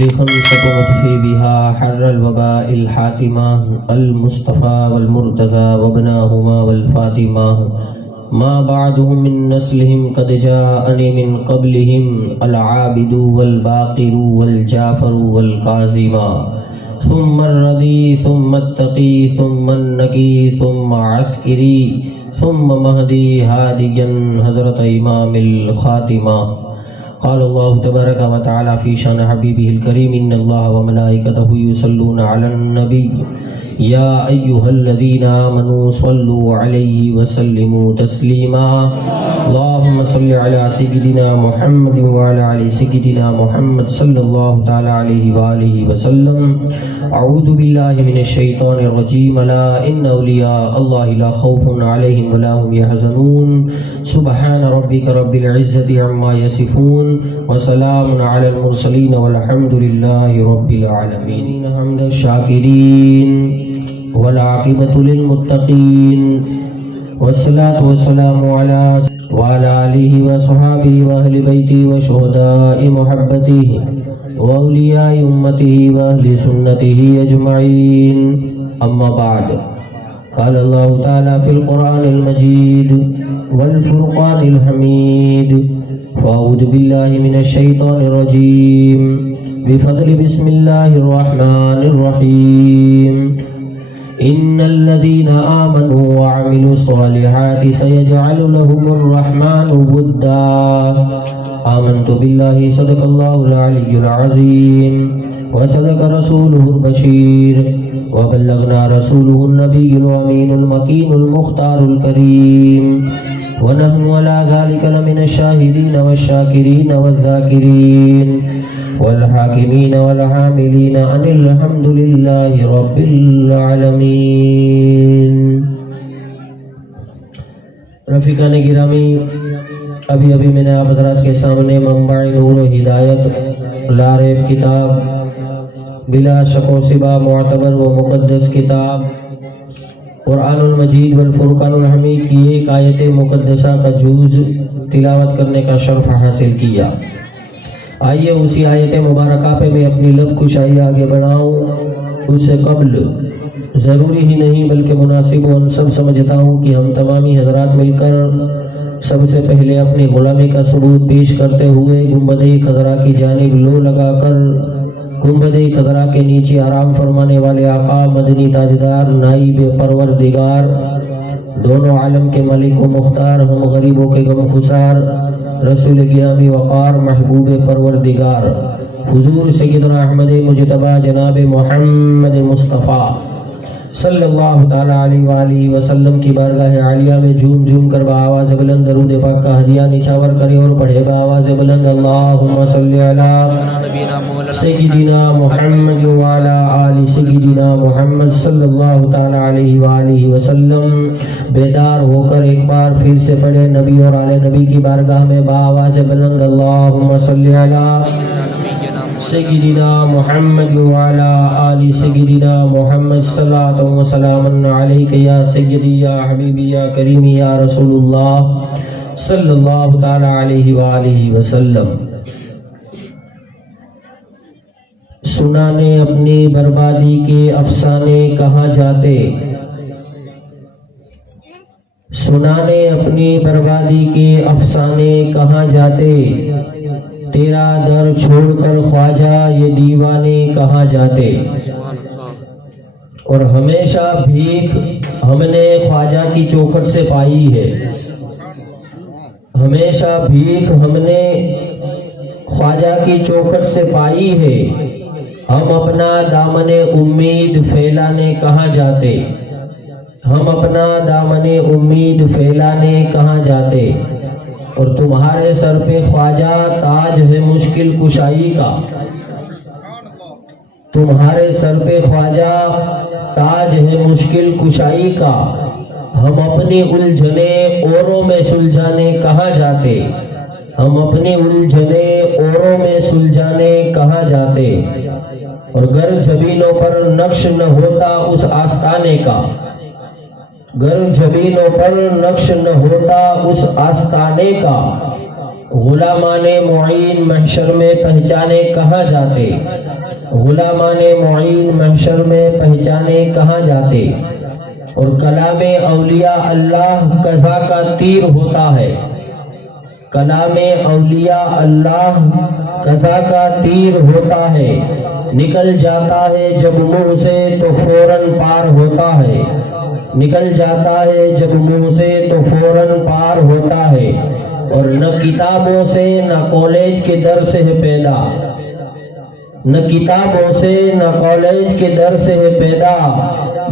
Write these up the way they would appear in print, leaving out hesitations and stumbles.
لخمسة مطفي بها حر الوباء الحاتمة المصطفى والمرتضى وابناهما والفاطمة ما بعدهم من نسلهم قد جاءني من قبلهم العابد والباقر والجعفر والقاسم ثم الردي ثم التقي ثم النقي ثم عسكري ثم مهدي هاديا حضرت امام الخاتمة. قال الله تبارك وتعالى في شان حبيبه الكريم إن الله وملائكته يصلون على النبي يا أيها الذين آمنوا صلوا عليه وسلموا تسليما. اللهم صل على سيدنا محمد وعلى آل سيدنا محمد صلى الله تعالى عليه وآله وسلم. أعوذ بالله من الشيطان الرجيم. لا إن أولياء الله لا خوف عليهم ولا هم يحزنون. سبحان ربك رب العزة عما يصفون وسلام على المرسلين والحمد لله رب العالمين. حمد الشاكرين والعاقبة للمتقين والصلاة والسلام على وعلى آله وصحابه وأهل بيته وشهداء محبته وأولياء أمته وأهل سنته أجمعين. أما بعد، قال الله تعالى في القرآن المجيد والفرقان الحميد: فأعوذ بالله من الشيطان الرجيم بفضل بسم الله الرحمن الرحيم. إن الذين آمنوا وعملوا الصالحات سيجعل لهم الرحمن ودا. آمنت بالله صدق الله العلي العظيم وصدق رسوله البشير وبلغنا رسوله النبي الأمين المكين المختار الكريم ونحن على ذلك لمن الشاهدين والشاكرين والذاكرين والحاكمين والعاملين أن الحمد لله رب العالمين. رفیقان گرامی، ابھی میں نے آپ حضرات کے سامنے منبع نور و ہدایت لارب کتاب، بلا شک و شبہ معتبر و مقدس کتاب قرآن المجید والفرقان الحمید کی ایک آیت مقدسہ کا جز تلاوت کرنے کا شرف حاصل کیا. آئیے اسی آیت مبارکہ پہ میں اپنی لب کشائی آگے بڑھاؤں. اس سے قبل ضروری ہی نہیں بلکہ مناسب و انسب سمجھتا ہوں کہ ہم تمامی حضرات مل کر سب سے پہلے اپنی غلامی کا ثبوت پیش کرتے ہوئے گنبد خضرا کی جانب لو لگا کر گنبد خضرا کے نیچے آرام فرمانے والے آقا مدنی تاجدار نائب پروردگار دونوں عالم کے ملک و مختار ہم غریبوں کے غم خسار رسول گرامی وقار محبوب پروردگار حضور سیدنا احمد مجتبی جناب محمد مصطفیٰ صلی اللہ تعالیٰ علیہ وآلہ وسلم کی بارگاہ عالیہ میں جھوم جھوم کر بآواز بلند درود پاک کا ہدیہ نچھاور کرے اور پڑھے بآواز بلند اللہم صلی علی سیدنا محمد وعلی آل سیدنا محمد صلی اللہ تعالیٰ علیہ وآلہ وسلم. بیدار ہو کر ایک بار پھر سے پڑھے نبی اور آل نبی کی بارگاہ میں بآواز بلند اللہم صلی علی سیدنا محمد وعلی آل سیدنا محمد صلاۃ و سلام علیک یا سیدی یا حبیبی یا کریمی یا رسول اللہ صلی اللہ تعالی علیہ وآلہ وسلم. سنانے اپنی بربادی کے افسانے کہاں جاتے، سنانے اپنی بربادی کے افسانے کہاں جاتے، تیرا در چھوڑ کر خواجہ یہ دیوانے کہاں جاتے. اور ہمیشہ بھیک ہم نے خواجہ کی چوکھٹ سے پائی ہے، ہمیشہ بھیک ہم نے خواجہ کی چوکھٹ سے پائی ہے. ہم اپنا دامن امید پھیلانے کہاں جاتے، ہم اپنا دامن امید پھیلانے کہاں جاتے. اور تمہارے سر پہ خواجہ تاج ہے مشکل کشائی کا، تمہارے سر پہ خواجہ تاج ہے مشکل کشائی کا. ہم اپنی الجھنے اوروں میں سلجھانے کہاں جاتے، ہم اپنی الجھنے اوروں میں سلجھانے کہاں جاتے. اور گر جبینوں پر نقش نہ ہوتا اس آستانے کا، گر جبینوں پر نقش نہ ہوتا اس آستانے کا. غلامان معین محشر میں پہچانے کہاں جاتے، غلامان معین محشر میں پہچانے کہاں جاتے، اور کلام اولیاء اللہ قضا کا تیر ہوتا ہے، کلام اولیاء اللہ قضا کا تیر ہوتا ہے، نکل جاتا ہے جب منہ سے تو فوراً پار ہوتا ہے، نکل جاتا ہے جب منہ سے تو فوراً پار ہوتا ہے، اور نہ کتابوں سے نہ کالج کے در سے ہے پیدا، نہ کتابوں سے نہ کالج کے در سے ہے پیدا،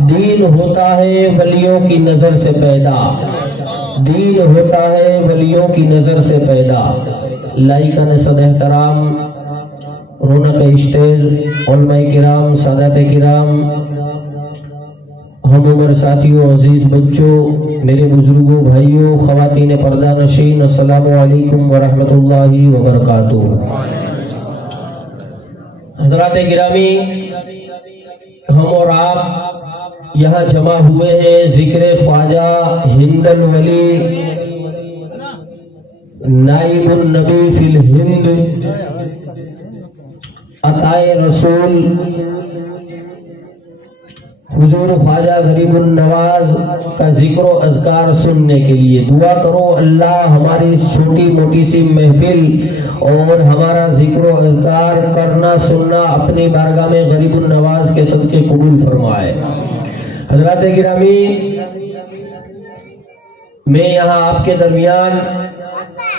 دین ہوتا ہے ولیوں کی نظر سے پیدا، دین ہوتا ہے ولیوں کی نظر سے پیدا۔ لائکان صد احترام، رونق اسٹیج، علماء کرام، سادات کرام، ہم عمر ساتھیوں، عزیز بچوں، میرے بزرگوں، بھائیوں، خواتین پردہ نشین، السلام علیکم ورحمۃ اللہ وبرکاتہ۔ حضرات گرامی، ہم اور آپ یہاں جمع ہوئے ہیں ذکر خواجہ ہند الولی نائب النبی فی الہند عطائے رسول حضور خواجہ غریب النواز کا ذکر و اذکار سننے کے لیے۔ دعا کرو اللہ ہماری چھوٹی موٹی سی محفل اور ہمارا ذکر و اذکار کرنا سننا اپنی بارگاہ میں غریب النواز کے صدقے قبول فرمائے۔ حضرات گرامی، میں یہاں آپ کے درمیان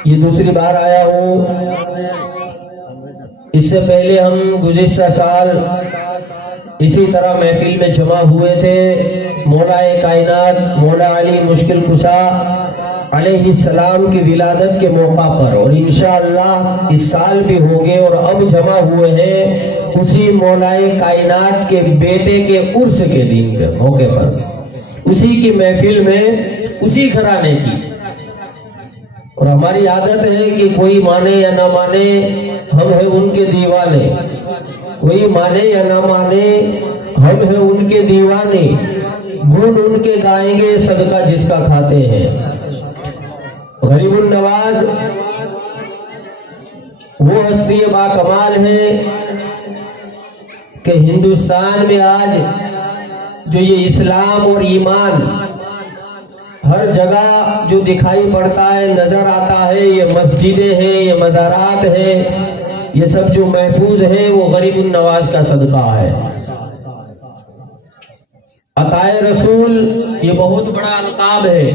یہ دوسری بار آیا ہوں۔ اس سے پہلے ہم گزشتہ سال اسی طرح محفل میں جمع ہوئے تھے، مولا کائنات مولا علی مشکل کشا علیہ السلام کی ولادت کے موقع پر، اور انشاءاللہ اس سال بھی ہوں گے، اور اب جمع ہوئے ہیں اسی مولا کائنات کے بیٹے کے عرس کے دن کے موقع پر، اسی کی محفل میں، اسی گھرانے کی۔ اور ہماری عادت ہے کہ کوئی مانے یا نہ مانے، ہم ہیں ان کے دیوانے، کوئی مانے یا نہ مانے، ہم ہیں ان کے دیوانے، گن ان کے گائیں گے صدقہ جس کا کھاتے ہیں۔ غریب النواز وہ ہستی با کمال ہے کہ ہندوستان میں آج جو یہ اسلام اور ایمان ہر جگہ جو دکھائی پڑتا ہے، نظر آتا ہے، یہ مسجدیں ہیں، یہ مزارات ہیں، یہ سب جو محفوظ ہے وہ غریب النواز کا صدقہ ہے۔ عطائے رسول یہ بہت بڑا القاب ہے،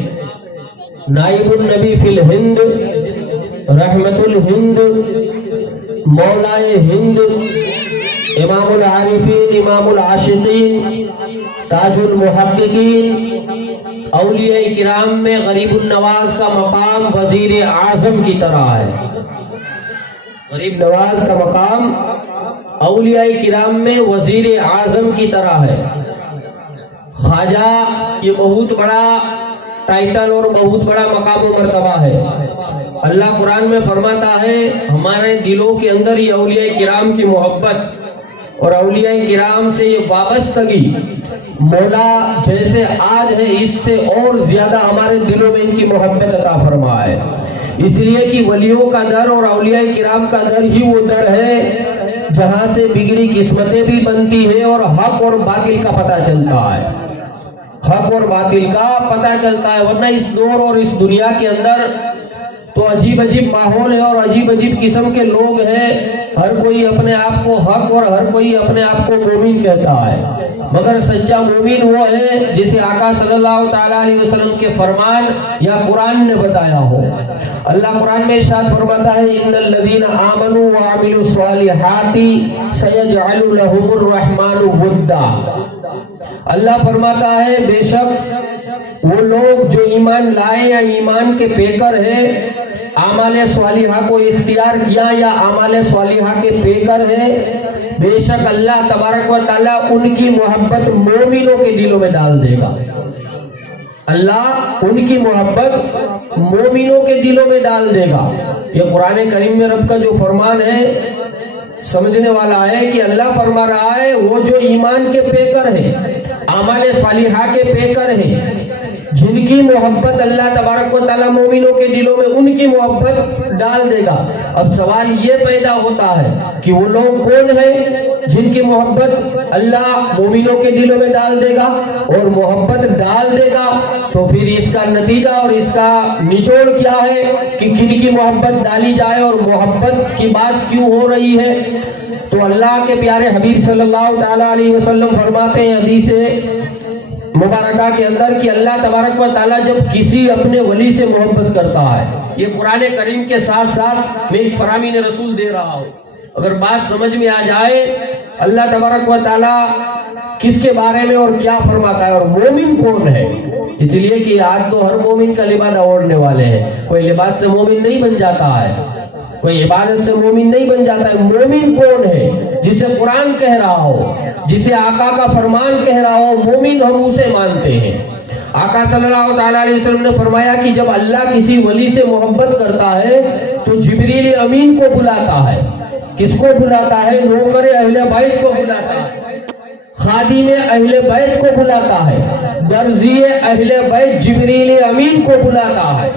نائب النبی فی الہند، رحمت الہند، مولائے ہند، امام العارفین، امام العاشقین، تاج المحققین، اولیاء کرام میں غریب النواز کا مقام وزیر اعظم کی طرح ہے۔ غریب نواز کا مقام اولیاء کرام میں وزیر اعظم کی طرح ہے۔ خواجہ یہ بہت بڑا ٹائٹل اور بہت بڑا مقام و مرتبہ ہے۔ اللہ قرآن میں فرماتا ہے ہمارے دلوں کے اندر یہ اولیاء کرام کی محبت اور اولیاء کرام سے یہ وابستگی مولا جیسے آج ہے اس سے اور زیادہ ہمارے دلوں میں ان کی محبت عطا فرمائے۔ اس لیے کہ ولیوں کا در اور اولیاء کرام کا در ہی وہ در ہے جہاں سے بگڑی قسمتیں بھی بنتی ہیں اور حق اور باطل کا پتہ چلتا ہے، حق اور باطل کا پتہ چلتا ہے۔ ورنہ اس دور اور اس دنیا کے اندر تو عجیب عجیب ماحول ہے اور عجیب عجیب قسم کے لوگ ہیں، ہر کوئی اپنے آپ کو حق اور ہر کوئی اپنے آپ کو مومن کہتا ہے، مگر سچا مومن وہ ہے جسے آقا صلی اللہ تعالیٰ علیہ وسلم کے فرمان یا قرآن نے بتایا ہو۔ اللہ قرآن میں ارشاد فرماتا ہے ان الذین آمنوا وعملوا الصالحات سیجعل لهم الرحمن ودا۔ اللہ فرماتا ہے بے شک وہ لوگ جو ایمان لائے یا ایمان کے پیکر ہیں، اعمال صالحہ کو اختیار کیا یا اعمال صالحہ کے پیکر ہیں، بے شک اللہ تبارک و تعالیٰ ان کی محبت مومنوں کے دلوں میں ڈال دے گا۔ اللہ ان کی محبت مومنوں کے دلوں میں ڈال دے گا۔ یہ قرآن کریم میں رب کا جو فرمان ہے سمجھنے والا ہے کہ اللہ فرما رہا ہے وہ جو ایمان کے پیکر ہیں، اعمال صالحہ کے پیکر ہیں، جن کی محبت اللہ تبارک و تعالیٰ مومنوں کے دلوں میں ان کی محبت ڈال دے گا۔ اب سوال یہ پیدا ہوتا ہے کہ وہ لوگ کون ہیں جن کی محبت اللہ مومنوں کے دلوں میں ڈال دے گا اور محبت ڈال دے گا، تو پھر اس کا نتیجہ اور اس کا نچوڑ کیا ہے کہ کن کی محبت ڈالی جائے اور محبت کی بات کیوں ہو رہی ہے؟ تو اللہ کے پیارے حبیب صلی اللہ تعالیٰ علیہ وسلم فرماتے ہیں حدیث مبارکہ کے اندر کہ اللہ تبارک و تعالیٰ جب کسی اپنے ولی سے محبت کرتا ہے، یہ قرآن کریم کے ساتھ ساتھ میں ایک فرامین رسول دے رہا ہوں، اگر بات سمجھ میں آ جائے اللہ تبارک و تعالیٰ کس کے بارے میں اور کیا فرماتا ہے اور مومن کون ہے۔ اس لیے کہ آج تو ہر مومن کا لبادہ اوڑھنے والے ہیں، کوئی لباس سے مومن نہیں بن جاتا ہے، کوئی عبادت سے مومن نہیں بن جاتا ہے۔ مومن کون ہے؟ جسے قرآن کہہ رہا ہو، جسے آقا کا فرمان کہہ رہا ہو، مومن ہم اسے مانتے ہیں۔ آقا صلی اللہ تعالیٰ علیہ وسلم نے فرمایا کہ جب اللہ کسی ولی سے محبت کرتا ہے تو جبریل امین کو بلاتا ہے۔ کس کو بلاتا ہے؟ نوکر اہل بیت کو بلاتا ہے، خادم اہل بیت کو بلاتا ہے، درزی اہل بیت جبریل امین کو بلاتا ہے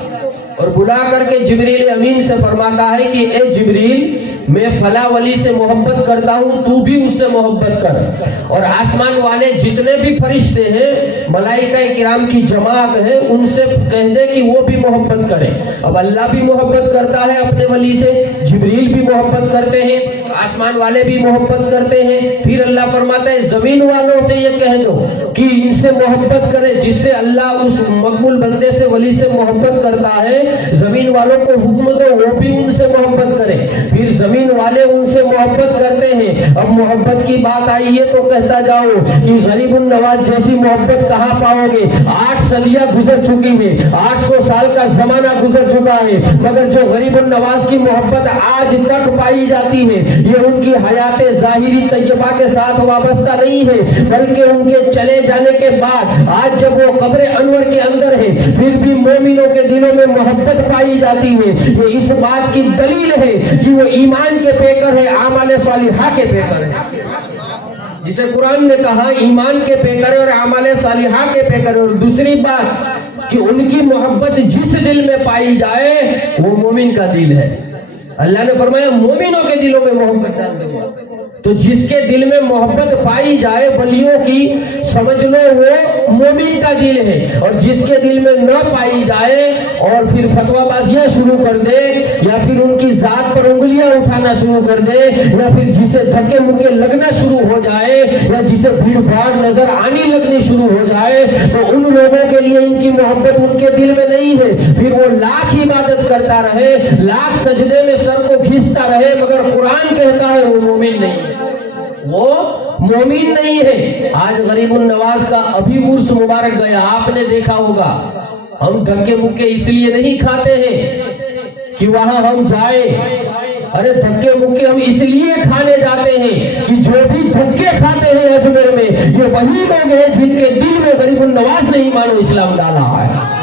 اور بلا کر کے جبریل امین سے فرماتا ہے کہ اے جبریل، میں فلاں ولی سے محبت کرتا ہوں، تو بھی اس سے محبت کر، اور آسمان والے جتنے بھی فرشتے ہیں، ملائکہ کرام کی جماعت ہے، ان سے کہہ دے کہ وہ بھی محبت کرے۔ اب اللہ بھی محبت کرتا ہے اپنے ولی سے، جبریل بھی محبت کرتے ہیں، آسمان والے بھی محبت کرتے ہیں، پھر اللہ فرماتا ہے زمین والوں سے یہ کہہ دو کہ ان سے محبت کرے۔ جس سے اللہ اس مقبول بندے سے ولی سے محبت کرتا ہے، زمین والوں کو حکم دو وہ بھی ان سے محبت کرے، پھر زمین والے ان سے محبت کرتے ہیں۔ اب محبت کی بات آئی ہے تو کہتا جاؤ کہ غریب النواز جیسی محبت کہاں پاؤ گے؟ 8 صدیاں گزر چکی ہیں، 800 سال کا زمانہ گزر چکا ہے، مگر جو غریب النواز کی محبت آج تک پائی جاتی ہے یہ ان کی حیات ظاہری طیبہ کے ساتھ وابستہ نہیں ہے، بلکہ ان کے چلے جانے کے بعد آج جب وہ قبر انور کے اندر ہے پھر بھی مومنوں کے دلوں میں محبت پائی جاتی ہے۔ یہ اس بات کی دلیل ہے کہ وہ ایمان کے پیکر ہے، اعمال صالحہ کے پیکر ہے، جسے قرآن نے کہا ایمان کے پیکر اور اعمال صالحہ کے پیکر۔ اور دوسری بات کہ ان کی محبت جس دل میں پائی جائے وہ مومن کا دل ہے۔ اللہ نے فرمایا مومنوں کے دلوں میں محبت ڈال دوں گا، تو جس کے دل میں محبت پائی جائے ولیوں کی، سمجھ لو وہ مومن کا دل ہے، اور جس کے دل میں نہ پائی جائے اور پھر فتویٰ بازیاں شروع کر دے یا پھر ان کی ذات پر انگلیاں اٹھانا شروع کر دے یا پھر جسے دھکے مکے لگنا شروع ہو جائے یا جسے بھیڑ بھاڑ نظر آنے لگنی شروع ہو جائے، تو ان لوگوں کے لیے ان کی محبت ان کے دل میں نہیں ہے۔ پھر وہ لاکھ عبادت کرتا رہے، لاکھ سجدے میں سر کو کھینچتا رہے، مگر قرآن کہتا ہے وہ مومن نہیں، وہ مومن نہیں ہے۔ آج غریب النواز کا ابھی عرس مبارک گیا، آپ نے دیکھا ہوگا، ہم دھکے مکے اس لیے نہیں کھاتے ہیں کہ وہاں ہم جائیں، ارے دھکے مکے ہم اس لیے کھانے جاتے ہیں کہ جو بھی دھکے کھاتے ہیں اجمیر میں یہ وہی لوگ ہیں جن کے دل میں غریب النواز نے ایمان و اسلام ڈالا ہے۔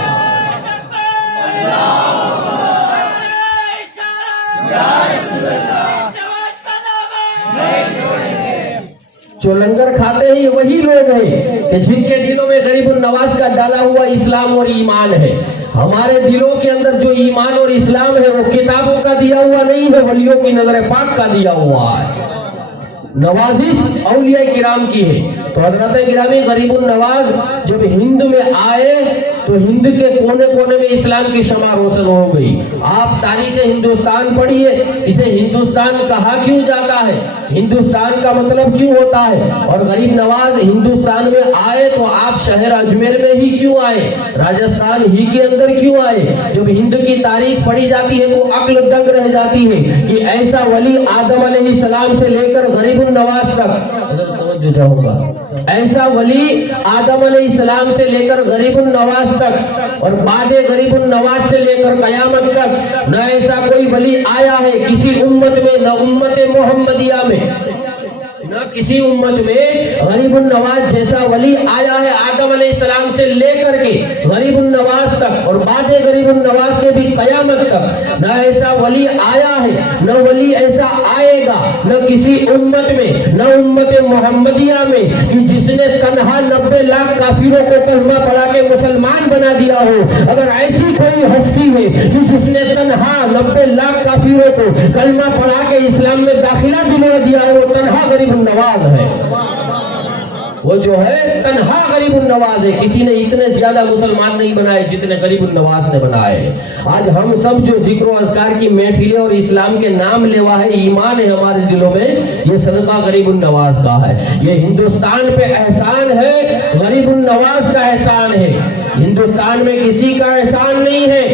جو لنگر کھاتے ہیں یہ وہی لوگ ہیں کہ جن کے دلوں میں غریب النواز کا ڈالا ہوا اسلام اور ایمان ہے۔ ہمارے دلوں کے اندر جو ایمان اور اسلام ہے وہ کتابوں کا دیا ہوا نہیں ہے، ولیوں کی نظر پاک کا دیا ہوا ہے۔ نوازش اولیاء کرام کی ہے۔ تو حضرت گرامی غریب النواز جب ہند میں آئے تو ہند کے کونے کونے میں اسلام کی شمع روشن ہو گئی۔ آپ تاریخ ہندوستان پڑھیے، اسے ہندوستان کہا کیوں جاتا ہے، ہندوستان کا مطلب کیوں ہوتا ہے، اور غریب نواز ہندوستان میں آئے تو آپ شہر اجمیر میں ہی کیوں آئے، راجستھان ہی کے اندر کیوں آئے۔ جب ہند کی تاریخ پڑھی جاتی ہے تو عقل دنگ رہ جاتی ہے کہ ایسا ولی آدم علیہ السلام سے لے کر غریب النواز تک، ایسا ولی آدم علیہ السلام سے لے کر غریب النواز تک اور بعد غریب النواز سے لے کر قیامت تک نہ ایسا کوئی ولی آیا ہے کسی امت میں، نہ امت محمدیہ میں۔ نہ کسی امت میں غریب النواز جیسا ولی آیا ہے آدم علیہ السلام سے لے کر کے غریب النواز تک، اور بعد غریب النواز کے بھی قیامت تک نہ ایسا ولی آیا ہے، نہ ولی ایسا آئے گا، نہ کسی امت میں، نہ امت محمدیہ میں کہ جس نے تنہا 90 لاکھ کافروں کو کلمہ پڑھا کے مسلمان بنا دیا ہو۔ اگر ایسی کوئی ہستی ہے کہ جس نے تنہا 90 لاکھ کافروں کو کلمہ پڑھا کے اسلام میں داخلہ دلوا دیا ہے، وہ تنہا غریب النواز ہے۔ وہ جو ہے تنہا غریب النواز ہے، کسی نے اتنے زیادہ مسلمان نہیں بنائے جتنے غریب النواز نے بنائے۔ آج ہم سب جو ذکر و اذکار کی محفلیں اور اسلام کے نام لیوا ہے، ایمان ہے ہمارے دلوں میں، یہ صدقہ غریب النواز کا ہے۔ یہ ہندوستان پہ احسان ہے، غریب النواز کا احسان ہے۔ ہندوستان میں کسی کا احسان نہیں ہے،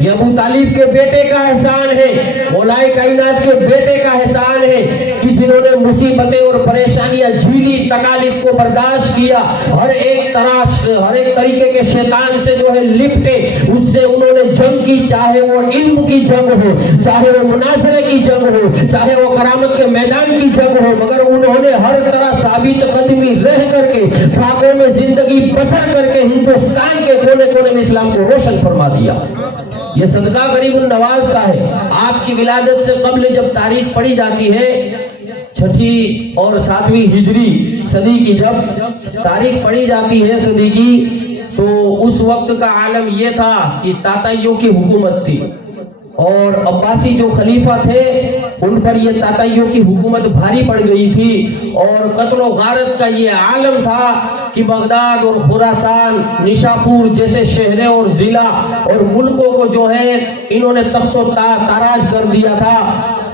یہ ابو طالب کے بیٹے کا احسان ہے، مولا کائنات کے بیٹے کا احسان ہے کہ جنہوں نے مصیبتیں اور پریشانیاں جھیلی، تکالیف کو برداشت کیا، ہر ایک طریقے کے شیطان سے جو ہے لپٹے، اس سے انہوں نے جنگ کی، چاہے وہ علم کی جنگ ہو، چاہے وہ مناظرے کی جنگ ہو، چاہے وہ کرامت کے میدان کی جنگ ہو، مگر انہوں نے ہر طرح ثابت قدمی رہ کر کے، فاقوں میں زندگی بسر کر کے ہندوستان کے کونے کونے میں اسلام کو روشن فرما دیا۔ یہ صدقہ غریب النواز کا ہے۔ آپ کی ولادت سے قبل جب تاریخ پڑھی جاتی ہے، 6 اور 7ویں ہجری صدی کی جب تاریخ پڑھی جاتی ہے صدی کی، تو اس وقت کا عالم یہ تھا کہ تاتائیوں کی حکومت تھی، اور عباسی جو خلیفہ تھے ان پر یہ تاتائیوں کی حکومت بھاری پڑ گئی تھی، اور قتل و غارت کا یہ عالم تھا کہ بغداد اور خراسان، نشاپور جیسے شہریں اور ضلع اور ملکوں کو جو ہے انہوں نے تخت و تاراج کر دیا تھا۔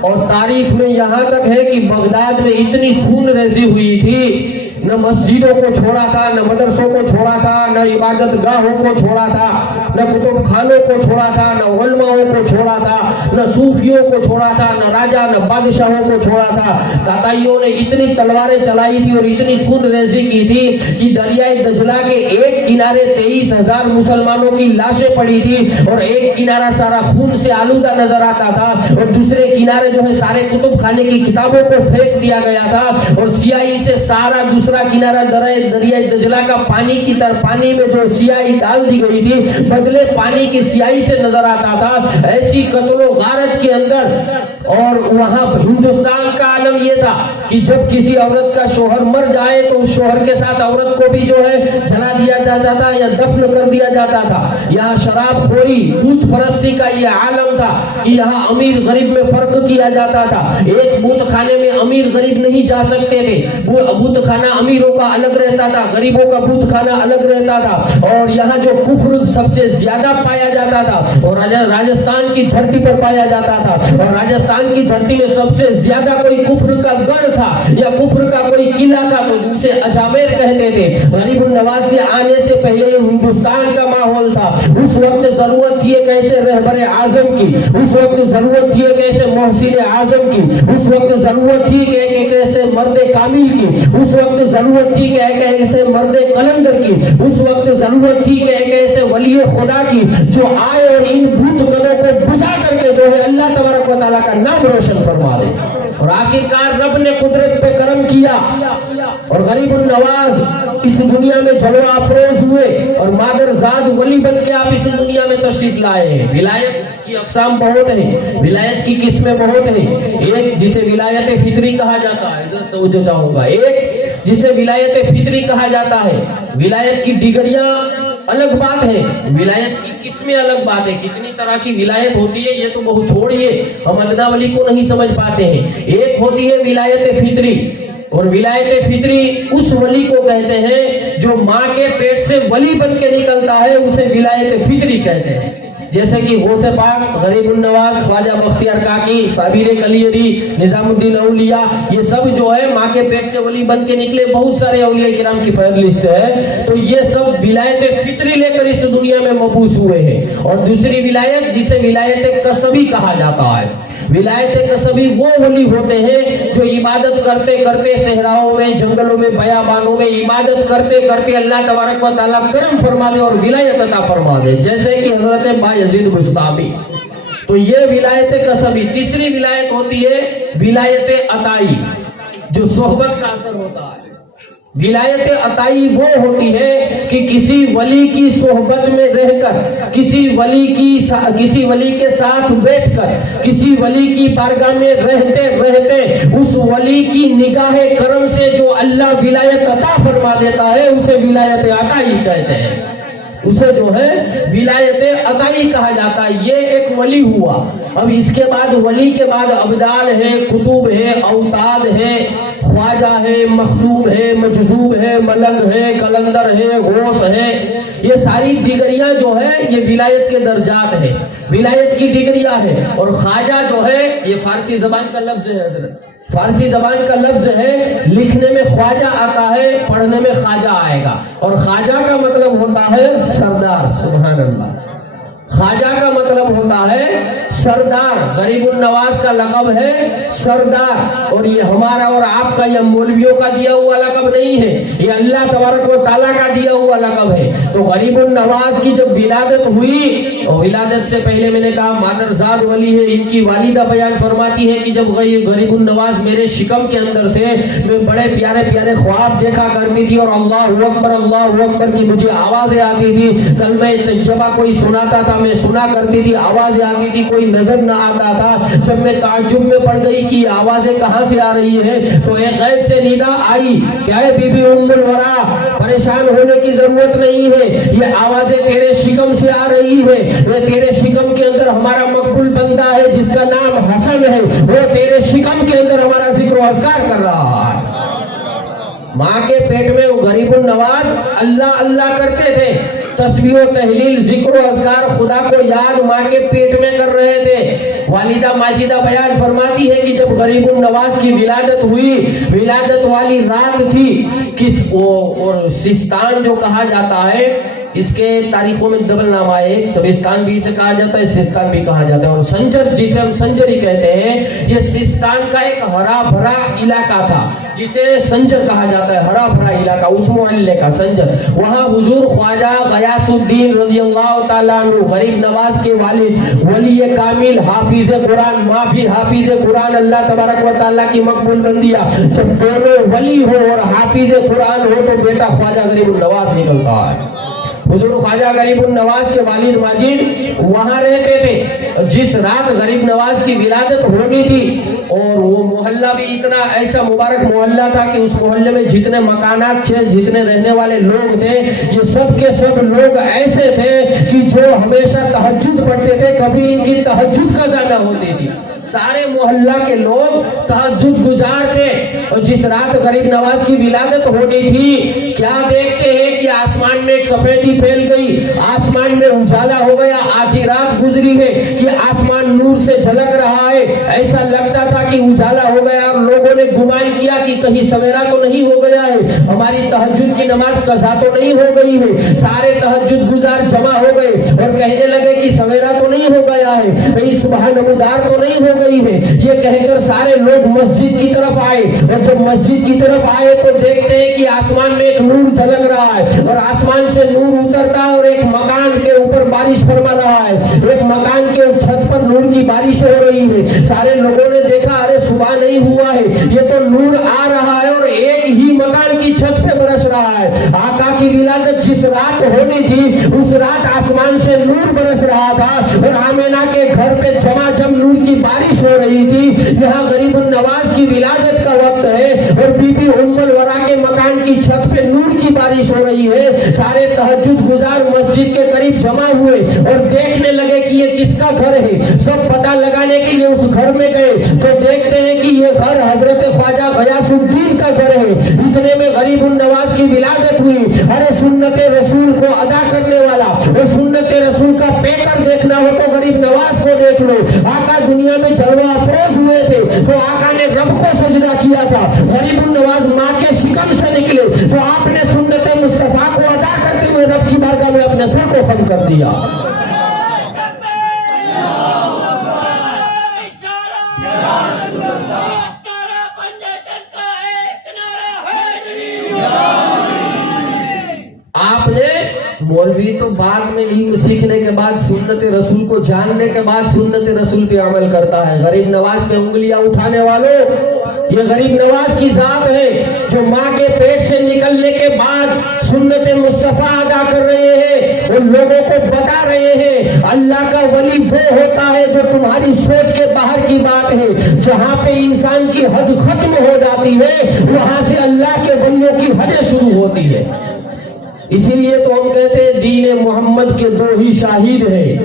اور تاریخ میں یہاں تک ہے کہ بغداد میں اتنی خون ریزی ہوئی تھی، نہ مسجدوں کو چھوڑا تھا، نہ مدرسوں کو چھوڑا تھا، نہ عبادت گاہوں کو چھوڑا تھا، نہ کتب خانوں کو چھوڑا تھا، نہ علماؤں کو چھوڑا تھا، نہ صوفیوں کو چھوڑا تھا، نہ راجا نہ بادشاہوں کو چھوڑا تھا۔ تاتائیوں نے اتنی تلواریں چلائی تھی اور اتنی خون ریزی کی تھی کہ دریائے دجلہ کے ایک کنارے 23,000 مسلمانوں کی لاشیں پڑی تھی، اور ایک کنارہ سارا خون سے آلودہ نظر آتا تھا، اور دوسرے کنارے جو ہے سارے کتب خانے کی کتابوں کو پھینک دیا گیا تھا، اور سیاہی سے سارا دوسرا کنارہ دریائے دجلہ کا پانی میں جو سیاہی ڈال دی گئی تھی، بدلے پانی کی سیاہی سے نظر آتا تھا۔ ایسی قتل و غارت کے اندر، اور وہاں ہندوستان کا عالم یہ تھا کہ جب کسی عورت کا شوہر مر جائے تو اس شوہر کے ساتھ عورت کو بھی جو ہے جلا دیا جاتا تھا یا دفن کر دیا جاتا تھا۔ یہاں شراب خوری، بت پرستی کا یہ عالم تھا کہ یہاں امیر غریب میں فرق کیا جاتا تھا۔ ایک بت خانے میں امیر غریب نہیں جا سکتے تھے، بت خانہ امیروں کا الگ رہتا تھا، غریبوں کا بت خانہ الگ رہتا تھا۔ اور یہاں جو کفر سب سے زیادہ پایا جاتا تھا اور راجستھان کی دھرتی پر پایا جاتا تھا، اور راجستھان کی دھرتی میں سب سے زیادہ کوئی کفر کا گڑھ تھا یا کفر کا کوئی قلعہ تھا تو اسے اجامیر کہتے تھے۔ غریب النواز سے آنے سے پہلے ہندوستان کا ماحول تھا۔ اس وقت ضرورت تھی ایک ایسے رہبر اعظم کی، اس وقت ضرورت تھی ایک ایسے محسن اعظم کی، اس وقت ضرورت تھی کہ ایک ایسے مرد کامل کی، اس وقت ضرورت تھی کہ ایک ایسے مرد قلندر کی، اس وقت ضرورت تھی کہ ایک ایسے ولی خدا کی جو آئے اور ان بت قدوں کو بجھا کر کے جو ہے اللہ تبارک و تعالیٰ کا نام روشن فرما دے۔ اور آخرکار رب نے قدرت پہ کرم کیا اور غریب النواز اس دنیا میں جلوہ افروز ہوئے، اور مادر زاد ولی بن کے آپ اس دنیا میں تشریف لائے ہیں۔ ولایت کی اقسام بہت ہیں، ولایت کی قسمیں بہت ہیں۔ ایک جسے ولایت فطری کہا جاتا ہے، ادھر توجہ چاہوں گا، ایک جسے ولایت فطری کہا جاتا ہے۔ ولایت کی ڈگریاں الگ بات ہے، ولایت کی قسمیں الگ بات ہے۔ کتنی طرح کی ولایت ہوتی ہے یہ تو بہت چھوڑیے، ہم ادنا ولی کو نہیں سمجھ پاتے ہیں۔ ایک ہوتی ہے ولایت فطری، اور ولایت فطری اس ولی کو کہتے ہیں جو ماں کے پیٹ سے ولی بن کے نکلتا ہے، اسے ولایت فطری کہتے ہیں۔ جیسے کہ غوث پاک، غریب النواز، خواجہ بختیار کاکی، صابر کلیری، نظام الدین اولیاء، یہ سب جو ہے ماں کے پیٹ سے ولی بن کے نکلے۔ بہت سارے اولیاء کرام کی فہرست لسٹ ہے، تو یہ سب ولایت فطری لے کر اس دنیا میں مبعوث ہوئے ہیں۔ اور دوسری ولایت جسے ولایت کسبی کہا جاتا ہے، ولایت کسبی وہ ولی ہوتے ہیں جو عبادت کرتے کرتے صحراؤں میں، جنگلوں میں، بیابانوں میں عبادت کرتے کرتے اللہ تبارک و تعالیٰ کرم فرما دے اور ولایت عطا فرما دے، جیسے کہ حضرت بایزید بستامی۔ تو یہ ولایت کسبی۔ تیسری ولایت ہوتی ہے ولایت عطائی۔ جو صحبت کا اثر ہوتا ہے۔ ولایت عطائی وہ ہوتی ہے کہ کسی ولی کی صحبت میں رہ کر، کسی ولی کے ساتھ بیٹھ کر، کسی ولی کی بارگاہ میں رہتے رہتے اس ولی کی نگاہ کرم سے جو اللہ ولایت عطا فرما دیتا ہے اسے ولایت عطائی کہتے ہیں، اسے جو ہے ولایت عطائی کہا جاتا ہے۔ یہ ایک ولی ہوا۔ اب اس کے بعد ولی کے بعد ابدال ہے، قطب ہے، اوتاد ہے، خواجہ ہے، مخدوم ہے، مجذوب ہے، ملنگ ہے، کلندر ہے، غوث ہے۔ یہ ساری ڈگریاں جو ہے یہ ولایت کے درجات ہے، ولایت کی ڈگریاں ہے۔ اور خواجہ جو ہے یہ فارسی زبان کا لفظ ہے حضرت، فارسی زبان کا لفظ ہے، لکھنے میں خواجہ آتا ہے، پڑھنے میں خواجہ آئے گا۔ اور خواجہ کا مطلب ہوتا ہے سردار، سبحان اللہ۔ خواجہ کا مطلب ہوتا ہے سردار، غریب النواز کا لقب ہے سردار۔ اور یہ ہمارا اور آپ کا، یہ مولویوں کا دیا ہوا لقب نہیں ہے، یہ اللہ تبارک و تعالیٰ کا دیا ہوا لقب ہے۔ تو غریب النواز کی جب ولادت ہوئی، اور ولادت سے پہلے میں نے کہا مادرزاد ولی ہے، ان کی والدہ بیان فرماتی ہے کہ جب غریب النواز میرے شکم کے اندر تھے، میں بڑے پیارے پیارے خواب دیکھا کرتی تھی، اور اللہ اکبر کی مجھے آوازیں آتی تھی، کلمہ طیبہ کوئی سناتا تھا میں سنا کرتی تھی، آوازیں آتی تھی، کوئی نظر نہ آتا تھا۔ جب میں تعجب میں پڑ گئی کہ آوازیں کہاں سے آ رہی ہے، تو ایک غیب سے ندا آئی، کیا ہے بی بی ام الورا، پریشان ہونے کی ضرورت نہیں ہے، یہ آوازیں تیرے شکم سے آ رہی ہے، وہ تیرے شکم کے اندر ہمارا مقبول بندہ ہے جس کا نام حسن ہے، وہ تیرے شکم کے اندر ہمارا ذکر و اذکار کر رہا ہے۔ ماں کے پیٹ میں وہ غریب النواز اللہ اللہ کرتے تھے، تسبیح و تحلیل، ذکر و اذکار، خدا کو یاد ماں کے پیٹ میں کر رہے تھے۔ والدہ ماجدہ بیان فرماتی ہے کہ جب غریب النواز کی ولادت ہوئی، ولادت والی رات تھی، اور سستان جو کہا جاتا ہے، اس کے تاریخوں میں ڈبل نام آئے، ایک سبستان بھی اسے کہا جاتا ہے، سستان بھی کہا جاتا ہے، اور سنجر جسے ہم سنجری کہتے ہیں، یہ سستان کا ایک ہرا بھرا علاقہ تھا جسے سنجر کہا جاتا ہے، ہرا بھرا علاقہ، اس محلے کا سنجر۔ وہاں حضور خواجہ غیاث الدین رضی اللہ تعالیٰ عنہ، غریب نواز کے والد، ولی کامل، حافظ قرآن، معافی حافظ قرآن، اللہ تبارک و تعالیٰ کی مقبول بندیا، جب دونوں ولی ہو اور حافظ قرآن ہو تو بیٹا خواجہ غریب النواز نکلتا ہے۔ حضور خواجہ غریب النواز کے والد ماجد وہاں رہتے تھے۔ جس رات غریب نواز کی ولادت ہونی تھی، اور وہ محلہ بھی اتنا ایسا مبارک محلہ تھا کہ اس محلے میں جتنے مکانات تھے، جتنے رہنے والے لوگ تھے، یہ سب کے سب لوگ ایسے تھے کہ جو ہمیشہ تہجد پڑھتے تھے، کبھی ان کی تہجد قضا نہ ہوتی تھی۔ سارے محلہ کے لوگ تہجد گزار تھے۔ اور جس رات غریب نواز کی ولادت ہونی تھی، کیا دیکھتے ہیں کہ آسمان میں ایک سفیدی پھیل گئی، آسمان میں اجالا ہو گیا، آدھی رات گزری ہے کہ آسمان نور سے جھلک رہا ہے، ایسا لگتا تھا کہ اجالا ہو گیا، اور لوگوں نے گمان کیا کہ کہیں سویرا تو نہیں ہو گیا ہے، ہماری تہجد کی نماز قضا تو نہیں ہو گئی ہے۔ سارے تہجد گزار جمع ہو گئے اور کہنے لگے کہ سویرا تو نہیں ہو گیا ہے، کہیں صبح نمودار تو نہیں ہو گئی ہے۔ یہ کہہ کر سارے لوگ مسجد کی طرف آئے، اور جب مسجد کی طرف آئے تو دیکھتے ہیں کہ آسمان میں ایک نور جھلک رہا ہے، اور آسمان سے نور اترتا ہے اور ایک مکان کے اوپر بارش فرما رہا ہے، ایک مکان کے چھت پر نور کی بارش ہو رہی ہے۔ سارے لوگوں نے دیکھا، ارے صبح نہیں ہوا ہے، یہ تو نور آ رہا ہے اور ایک ہی مکان کی چھت پہ برس رہا ہے۔ آقا کی ولادت جس رات ہونی تھی، اس رات آسمان سے نور برس رہا تھا، اور آمینہ کے گھر پہ جمع جم نور کی بارش ہو رہی تھی۔ یہاں غریب النواز کی ولادت کا وقت ہے، اور بی بی ام الورا کے مکان کی چھت پہ نور کی بارش ہو رہی ہے۔ سارے تہجد گزار مسجد کے قریب جمع ہوئے اور دیکھنے لگے کہ یہ کس کا گھر ہے۔ سب پتہ لگانے کے لیے اس گھر میں گئے تو دیکھتے ہیں کہ یہ گھر حضرت خواجہ غیاث الدین کا گھر ہے۔ اتنے میں غریب النواز کی ولادت ہوئی۔ ارے سنت رسول کو ادا کرنے والا، اور سنت رسول کا پیکر دیکھنا ہو تو غریب نواز کو دیکھ لو۔ آقا دنیا میں جلوہ افروز ہوئے تھے تو آقا نے رب کو سجدہ کیا تھا۔ غریب النواز ماں کے شکم سے نکلے تو آپ نے سنت مصطفیٰ کو ادا کرتے ہوئے رب کی بارگاہ میں اپنے سر کو خم کر دیا۔ آپ نے مولوی تو بعد میں علم سیکھنے کے بعد، سنت رسول کو جاننے کے بعد سنت رسول پہ عمل کرتا ہے۔ غریب نواز پہ انگلیاں اٹھانے والوں یہ غریب نواز کی ذات ہے جو ماں کے پیٹ سے نکلنے کے بعد سنت مصطفیٰ ادا کر رہے ہیں، ان لوگوں کو بتا رہے ہیں اللہ کا ولی وہ ہوتا ہے جو تمہاری سوچ کے باہر کی بات ہے، جہاں پہ انسان کی حد ختم ہو جاتی ہے وہاں سے اللہ کے ولیوں کی حدیں شروع ہوتی ہے۔ اسی لیے تو ہم کہتے ہیں دین محمد کے دو ہی شاہد ہیں،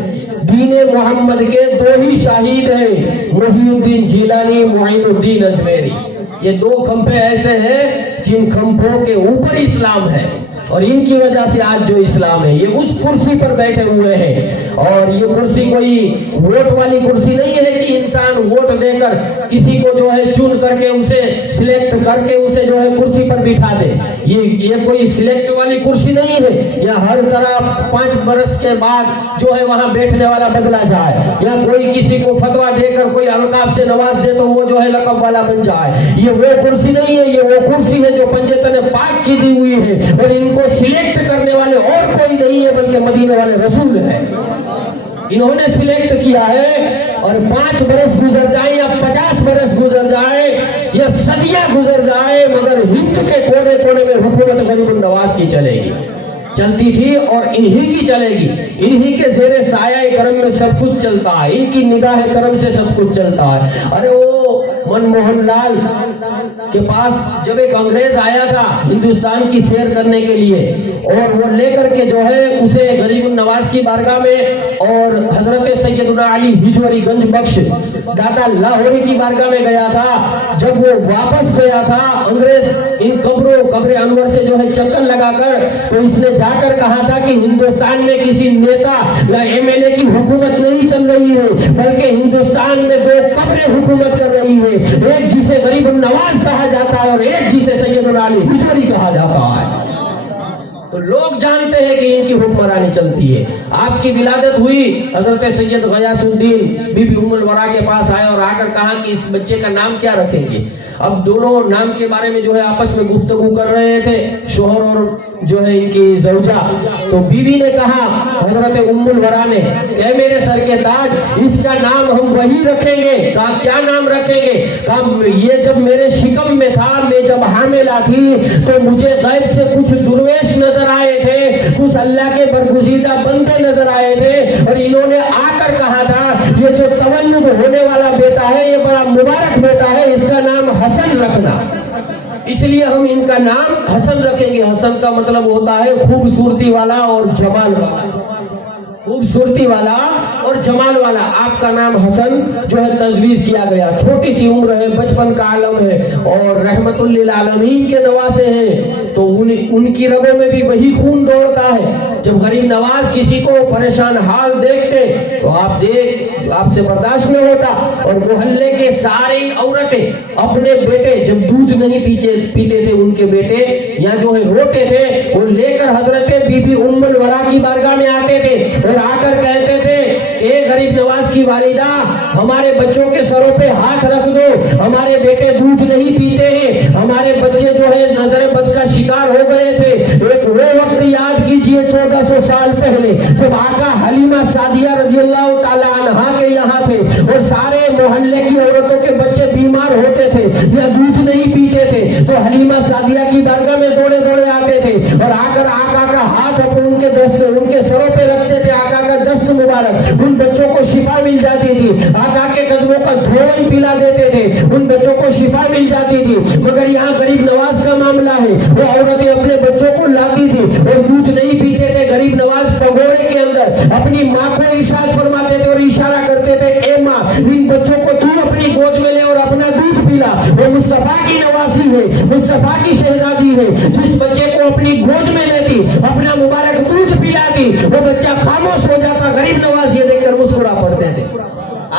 دین محمد کے دو ہی شاہد ہیں، محی الدین جیلانی، معین الدین اجمیری۔ یہ دو کھمبے ایسے ہیں جن کھمبوں کے اوپر اسلام ہے، اور ان کی وجہ سے آج جو اسلام ہے یہ اس کرسی پر بیٹھے ہوئے ہیں۔ اور یہ کرسی کوئی ووٹ والی کرسی نہیں ہے کہ انسان ووٹ دے کر کسی کو جو ہے چن کر کے اسے سلیکٹ کر کے اسے جو ہے کرسی پر بٹھا دے، یہ کوئی سلیکٹ والی کرسی نہیں ہے یا ہر طرح 5 برس کے بعد جو ہے وہاں بیٹھنے والا بدلا جائے، یا کوئی کسی کو فتویٰ دے کر کوئی القاب سے نواز دے تو وہ جو ہے لقب والا بن جائے۔ یہ وہ کرسی نہیں ہے، یہ وہ کرسی ہے جو پنجتن پاک کی دی ہوئی ہے، اور ان کو سلیکٹ کرنے والے اور کوئی نہیں ہے بلکہ مدینے والے رسول ہیں، انہوں نے سلیکٹ کیا ہے۔ اور 5 برس گزر جائیں یا 50 برس گزر جائے یا صدیاں گزر جائے، مگر ہند کے کونے کونے میں حکومت غریب النواز کی چلے گی، چلتی تھی اور انہی کی چلے گی، انہی کے زیر سایہ کرم میں سب کچھ چلتا ہے، ان کی نگاہ کرم سے سب کچھ چلتا ہے۔ ارے وہ منموہن لال کے پاس جب ایک انگریز آیا تھا ہندوستان کی سیر کرنے کے لیے، اور وہ لے کر کے جو ہے اسے غریب النواز کی بارگاہ میں اور حضرت سیدنا علی ہجوری گنج بخش داتا لاہوری کی بارگاہ میں گیا تھا۔ جب وہ واپس گیا تھا انگریز ان قبر انور سے جو ہے چکر لگا کر، تو اس نے جا کر کہا تھا کہ ہندوستان میں کسی نیتا یا MLA کی حکومت نہیں چل رہی ہے، بلکہ ہندوستان میں 2 قبریں حکومت کر رہی ہے، ایک جسے غریب النواز کہا جاتا ہے اور ایک جسے سیدنا علی ہجوری کہا جاتا ہے۔ تو لوگ جانتے ہیں کہ ان کی حکمرانی چلتی ہے۔ آپ کی ولادت ہوئی، حضرت سید غیاث الدین بی بی ام الورا کے پاس آئے اور آ کر کہا کہ اس بچے کا نام کیا رکھیں گے۔ اب دونوں نام کے بارے میں جو ہے آپس میں گفتگو کر رہے تھے، شوہر اور جو ہے ان کی زوجہ۔ تو بیوی نے کہا حضرت ام الورا نے کہ میرے سر کے تاج، اس کا نام ہم وہی رکھیں گے۔ کہا کیا نام رکھیں گے؟ کہا یہ جب میرے شکم میں تھا، میں جب حاملہ تھی تو مجھے غیب سے کچھ درویش نظر آئے تھے، کچھ اللہ کے برگزیدہ بندے نظر آئے تھے، اور انہوں نے آ کر کہا تھا یہ جو تولد ہونے والا بیٹا ہے یہ بڑا مبارک بیٹا ہے، اس کا نام حسن رکھنا۔ اس لیے ہم ان کا نام حسن رکھیں گے۔ حسن کا مطلب ہوتا ہے خوبصورتی والا اور جمال والا، خوبصورتی والا اور جمال والا۔ آپ کا نام حسن جو ہے تجویز کیا گیا۔ چھوٹی سی عمر ہے، بچپن کا عالم ہے، اور رحمت للعالمین کے نواسے ہیں، تو ان کی رگوں میں بھی وہی خون دوڑتا ہے۔ جب غریب نواز کسی کو پریشان حال دیکھتے تو آپ سے برداشت نہ ہوتا، اور محلے کے ساری عورتیں اپنے بیٹے جب دودھ نہیں پیتے تھے ان کے بیٹے یا جو ہے روتے تھے، وہ لے کر حضرت بی بی ام الورا کی بارگاہ میں آتے تھے اور آ کر کہتے تھے اے غریب نواز کی والدہ، ہمارے بچوں کے سروں پہ ہاتھ رکھ دو، ہمارے بیٹے دودھ نہیں پیتے ہیں، ہمارے بچے جو ہے نظر بد کا شکار ہو گئے تھے۔ ایک وہ وقت یاد کیجئے 1400 سال پہلے جب آقا حلیمہ سعدیہ رضی اللہ تعالیٰ عنہا کے یہاں تھے اور سارے محلے کی عورتوں کے بچے بیمار ہوتے تھے یا دودھ نہیں پیتے تھے، تو حلیمہ سعدیہ کی بارگاہ میں دوڑے دوڑے آتے تھے اور آ کر آقا کا ہاتھ ان کے سروں پہ رکھتے تھے، آقا کا دست مبارک، ان بچوں کو شفا مل جاتی تھی، آقا کے قدموں کا دھوئی پلا دیتے تھے، ان بچوں کو شفا مل جاتی تھی۔ مگر یہاں غریب نواز کا معاملہ ہے، وہ عورتیں اپنے بچوں کو لاتی تھی اور دودھ نہیں پیتے تھے۔ غریب نواز پگوڑے کے اندر اپنی ماں کو ارشاد فرماتے تھے اور اشارہ کرتے تھے اے ماں، ان بچوں کو تو اپنی گود میں لے اور اپنا دودھ پلا۔ وہ مصطفیٰ کی نوازی ہے، مصطفیٰ کی شہزادی ہے، جس بچے کو اپنی گود میں لیتی، اپنا مبارک دودھ پلاتی، وہ بچہ خاموش ہو جاتا۔ غریب نواز یہ دیکھ کر مسکرا پڑتے تھے۔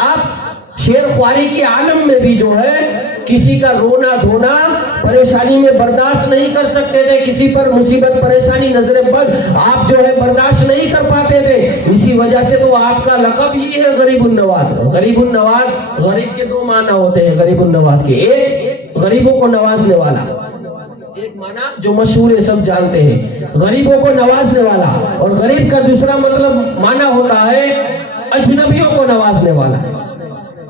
آپ شیر خواری کی عالم میں بھی جو ہے کسی کا رونا دھونا پریشانی میں برداشت نہیں کر سکتے تھے، کسی پر مصیبت پریشانی نظر بد آپ جو ہے برداشت نہیں کر پاتے تھے۔ اسی وجہ سے تو آپ کا لقب ہی ہے غریب النواز۔ غریب النواز، غریب کے 2 معنی ہوتے ہیں غریب النواز کے، ایک غریبوں کو نوازنے والا، ایک معنی جو مشہور ہے سب جانتے ہیں، غریبوں کو نوازنے والا، اور غریب کا دوسرا مطلب معنی ہوتا ہے اجنبیوں کو نوازنے والا۔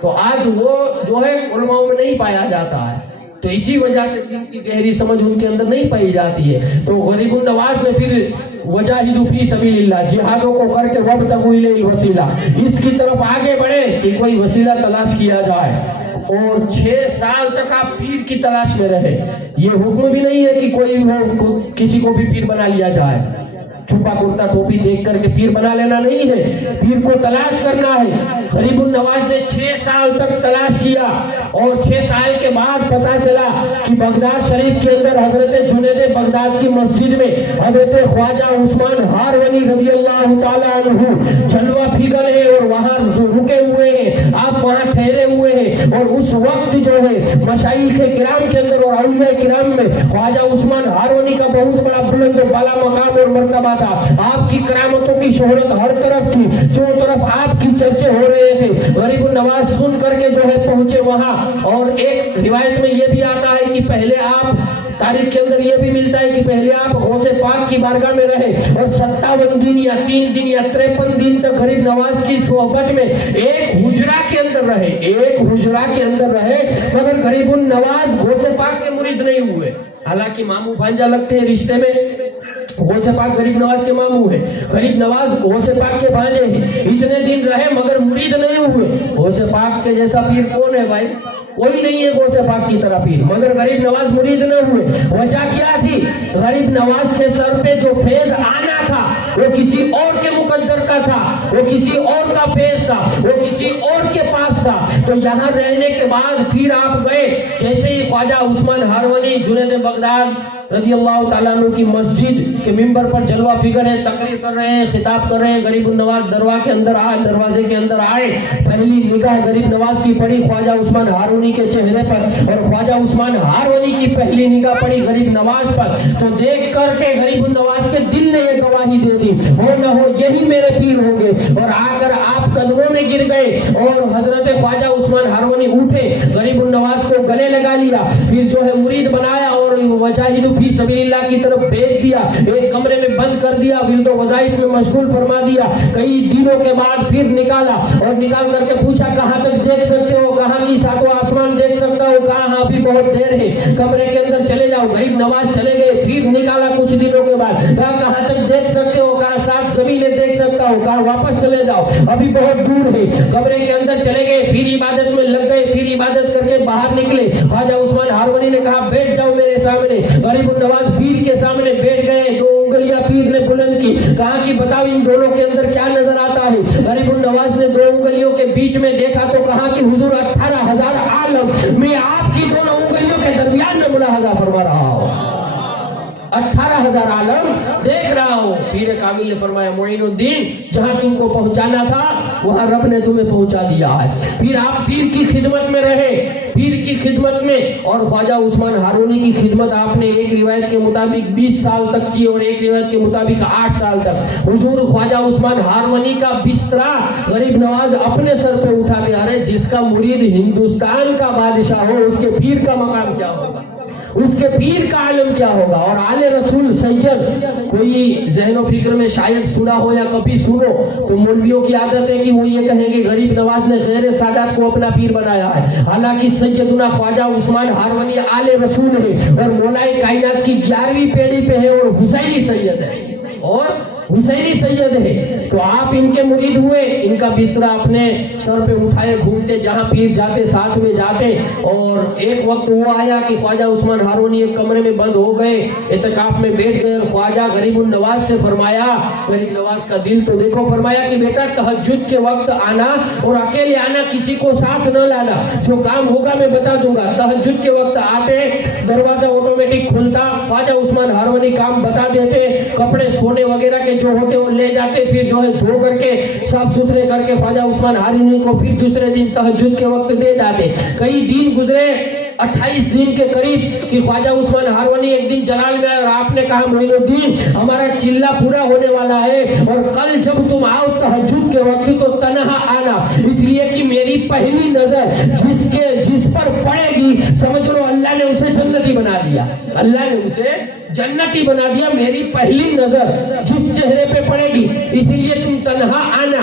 تو آج وہ جو ہے علماء میں نہیں پایا جاتا ہے، تو اسی وجہ سے دین کی گہری سمجھ ان کے اندر نہیں پائی جاتی ہے۔ تو غریب النواز نے پھر وجاہدوا فی سبیل اللہ، جہادوں کو کر کے وابتغوا الیہ الوسیلہ، اس کی طرف آگے بڑھے کہ کوئی وسیلہ تلاش کیا جائے، اور 6 سال تک آپ پیر کی تلاش میں رہے۔ یہ حکم بھی نہیں ہے کہ کوئی کسی کو بھی پیر بنا لیا جائے، چھپا کرتا ٹوپی دیکھ کر کے پیر بنا لینا نہیں ہے، پیر کو تلاش کرنا ہے۔ غریب النواز نے 6 سال تک تلاش کیا، اور 6 سال کے بعد پتا چلا کہ بغداد شریف کے اندر حضرت جنید بغداد کی مسجد میں حضرت خواجہ عثمان ہارونی رضی اللہ تعالیٰ عنہ جلوہ فگر ہے، اور وہاں رکے ہوئے ہیں، آپ وہاں ٹھہرے ہوئے ہیں۔ اور اس وقت جو ہے مشائخ کرام کے اندر اور اولیاء کرام میں خواجہ عثمان ہارونی کا بہت بڑا بلند و بالا مقام اور مرتبہ تھا۔ آپ کی کرامتوں کی شہرت ہر طرف تھی، چاروں طرف آپ کی چرچے ہو رہے تھے۔ غریب النواز سن کر کے جو ہے پہنچے وہاں، اور ایک روایت میں یہ بھی آتا ہے کہ پہلے آپ، تاریخ کے اندر یہ بھی ملتا ہے کہ پہلے آپ غوث پاک کی بارگاہ میں رہے، اور 57 دن یا 3 دن یا 53 دن تک غریب نواز کی صحبت میں ایک حجرہ کے اندر رہے، مگر غریب النواز غوث پاک کے مرید نہیں ہوئے۔ حالانکہ ماموں بھانجا لگتے ہیں رشتے میں، غوث پاک غریب نواز کے ماموں ہیں، غریب نواز غوث پاک کے بھانجے ہیں، اتنے دن رہے مگر مرید نہیں ہوئے۔ غوث پاک کے جیسا پیر کون ہے بھائی؟ کوئی نہیں ہے غوث پاک کی طرح پیر، مگر غریب نواز مرید نہ ہوئے۔ وجہ کیا تھی؟ غریب نواز کے سر پہ جو فیض آنا تھا وہ کسی اور کے مقدر کا تھا، وہ کسی اور کا فیض تھا، وہ کسی اور کے پاس تھا۔ تو یہاں رہنے کے بعد پھر آپ گئے، جیسے ہی خواجہ عثمان ہارونی جنید بغداد رضی اللہ تعالیٰ عنہ کی مسجد کے ممبر پر جلوہ فگر ہے، تقریر کر رہے ہیں، خطاب کر رہے ہیں، غریب النواز دروازے کے اندر آئے، پہلی نگاہ غریب نواز کی پڑی خواجہ عثمان ہارونی کے چہرے پر، اور خواجہ عثمان ہارونی کی پہلی نگاہ پڑی غریب نواز پر، تو دیکھ کر کے غریب النواز کے دل نے یہ گواہی دے دی، ہو نہ ہو یہی میرے پیر ہوں گے، اور آ کر آپ قدموں میں گر گئے، اور حضرت خواجہ عثمان ہارونی اٹھے، غریب النواز کو گلے لگا لیا، پھر جو ہے مرید بنایا، اور وجاہدوا فی سبیل اللہ کی طرف بھیج دیا، ایک کمرے میں بند کر دیا، ورد و وظائف میں مشغول فرما دیا۔ کئی دنوں کے بعد پھر نکالا، اور نکال کر کے پوچھا کہاں تک دیکھ سکتے ہو؟ کہاں کی ساتوں آسمان دیکھ سکتا ہو؟ کہاں؟ ہاں بھی بہت دیر ہے، کمرے کے اندر چلے جاؤ۔ غریب نواز چلے گئے، پھر نکالا کچھ دنوں کے بعد، کہا کہاں تک دیکھ سکتے ہو؟ کہاں 7 زمینیں دیکھ سکتا ہو؟ کہا واپس چلے جاؤ، ابھی بہت دور ہے۔ کمرے کے اندر چلے گئے، پھر عبادت میں لگ گئے، پھر عبادت کر کے باہر نکلے، خواجہ عثمان ہارونی نے کہا بیٹھ جاؤ میرے سامنے۔ غریب النواز پیر کے سامنے بیٹھ گئے، 2 انگلیاں پیر نے بلند کی، کہا کہ بتاؤ ان دونوں کے اندر کیا نظر آتا ہے؟ غریب النواز نے 2 انگلیوں کے بیچ میں دیکھا تو کہا کہ حضور 18,000 عالم میں آپ کی دونوں انگلیوں کے درمیان میں ملاحظہ فرما رہا ہوں، 18,000 عالم دیکھ رہا ہوں۔ پیر کامل نے فرمایا معین الدین، جہاں تم کو پہنچانا تھا وہاں رب نے تمہیں پہنچا دیا ہے۔ پھر آپ پیر کی خدمت میں رہے، پیر کی خدمت میں، اور خواجہ عثمان ہارونی کی خدمت آپ نے ایک روایت کے مطابق 20 سال تک کی، اور ایک روایت کے مطابق 8 سال تک۔ حضور خواجہ عثمان ہارونی کا بسترا غریب نواز اپنے سر پہ اٹھا کے، ارے جس کا مرید ہندوستان کا بادشاہ ہو اس کے پیر کا مقام کیا ہوگا، اس کے پیر کا عالم کیا ہوگا۔ اور آل رسول سید، کوئی ذہن و فکر میں شاید سنا ہو یا کبھی سنو تو مولویوں کی عادت ہے کہ وہ یہ کہیں گے غریب نواز نے غیر سادات کو اپنا پیر بنایا ہے، حالانکہ سیدنا خواجہ عثمان ہارونی آل رسول ہے، اور مولائے کائنات کی 11ویں پیڑھی پہ ہے، اور حسینی سید ہے، تو آپ ان کے مرید ہوئے، ان کا بسترا اپنے سر پہ اٹھائے گھومتے، جہاں پیر جاتے ساتھ میں جاتے۔ اور ایک وقت وہ آیا کہ خواجہ عثمان ہارونی ایک کمرے میں بند ہو گئے، اعتکاف میں بیٹھ گئے، اور خواجہ غریب النواز سے فرمایا، غریب نواز کا دل تو دیکھو، فرمایا کہ بیٹا تہجد کے وقت آنا اور اکیلے آنا، کسی کو ساتھ نہ لانا، جو کام ہوگا میں بتا دوں گا۔ تہجد کے وقت آتے، دروازہ آٹومیٹک کھلتا، خواجہ عثمان ہارونی کام بتا دیتے، کپڑے سونے وغیرہ کے جو ہوتے وہ لے جاتے، پھر جو ہے دھو کر کے صاف ستھرے کر کے خواجہ عثمان ہارونی کو پھر دوسرے دن تہجد کے وقت دے جاتے۔ کئی دن گزرے، 28 دن کے قریب، کہ خواجہ عثمان ہارونی ایک دن جلال میں آئے، اور آپ نے کہا معین الدین ہمارا چلہ پورا ہونے والا ہے، اور کل جب تم آؤ تہجد کے وقت تو تنہا آنا، اس لیے کہ میری پہلی نظر جس پر پڑے گی سمجھ لو اللہ نے اسے جنتی بنا دیا، اللہ نے اسے جنتی بنا دیا، میری پہلی نظر جس چہرے پہ پڑے گی، اسی لیے تم تنہا آنا۔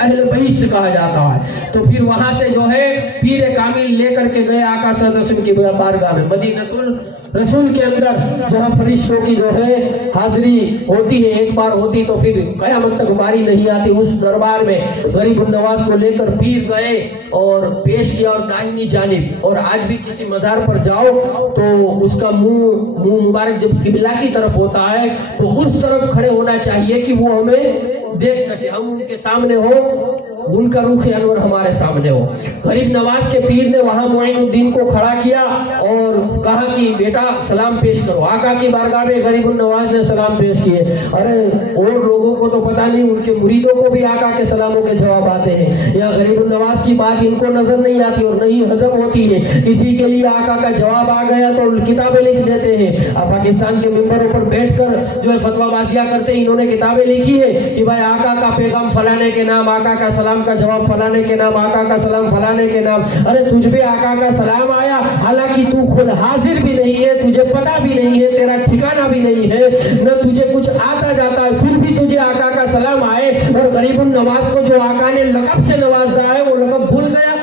اہل بیت سے کہا جاتا ہے۔ تو پھر وہاں سے جو ہے پیر کامل لے کر کے گئے آقا صلی اللہ علیہ وسلم کی بارگاہ میں مدینہ رسول کے اندر، جہاں فرشتوں کی جو ہے حاضری ہوتی ہے، ایک بار ہوتی تو پھر قیامت تک باری نہیں آتی۔ اس دربار میں غریب النواز کو لے کر پیر گئے اور پیش کیا، اور داہنی جانب، اور آج بھی کسی مزار پر جاؤ تو اس کا منہ مبارک جب قبلہ کی طرف ہوتا ہے تو اس طرف کھڑے ہونا چاہیے کہ وہ ہمیں دیکھ سکے، ہم ان کے سامنے ہو، ان کا رخ انور ہمارے سامنے ہو۔ غریب نواز کے پیر نے وہاں معین الدین کو کھڑا کیا اور کہا کہ بیٹا سلام پیش کرو۔ آقا کی بارگاہ میں غریب النواز نے سلام پیش کیے۔ ارے اور لوگوں کو تو پتہ نہیں، ان کے مریدوں کو بھی آقا کے سلاموں کے جواب آتے ہیں، یا غریب النواز کی بات ان کو نظر نہیں آتی اور نہیں ہضم ہوتی ہے۔ کسی کے لیے آقا کا جواب آ گیا تو کتابیں لکھ دیتے ہیں۔ پاکستان کے ممبروں پر بیٹھ کر جو ہے فتویٰ بازیاں کرتے ہیں، انہوں نے کتابیں لکھی ہے کہ بھائی آقا کا پیغام فلانے کے نام، آقا کا سلام کا جواب فلانے کے نام، آقا کا سلام فلانے کے نام۔ ارے تجھ پہ آقا کا سلام آیا، حالانکہ تو خود حاضر بھی نہیں ہے، تجھے پتہ بھی نہیں ہے، تیرا ٹھکانہ بھی نہیں ہے، نہ تجھے کچھ آتا جاتا ہے، پھر بھی تجھے آقا کا سلام آئے۔ اور غریب النواز کو جو آقا نے لقب سے نوازا ہے وہ لقب بھول گیا،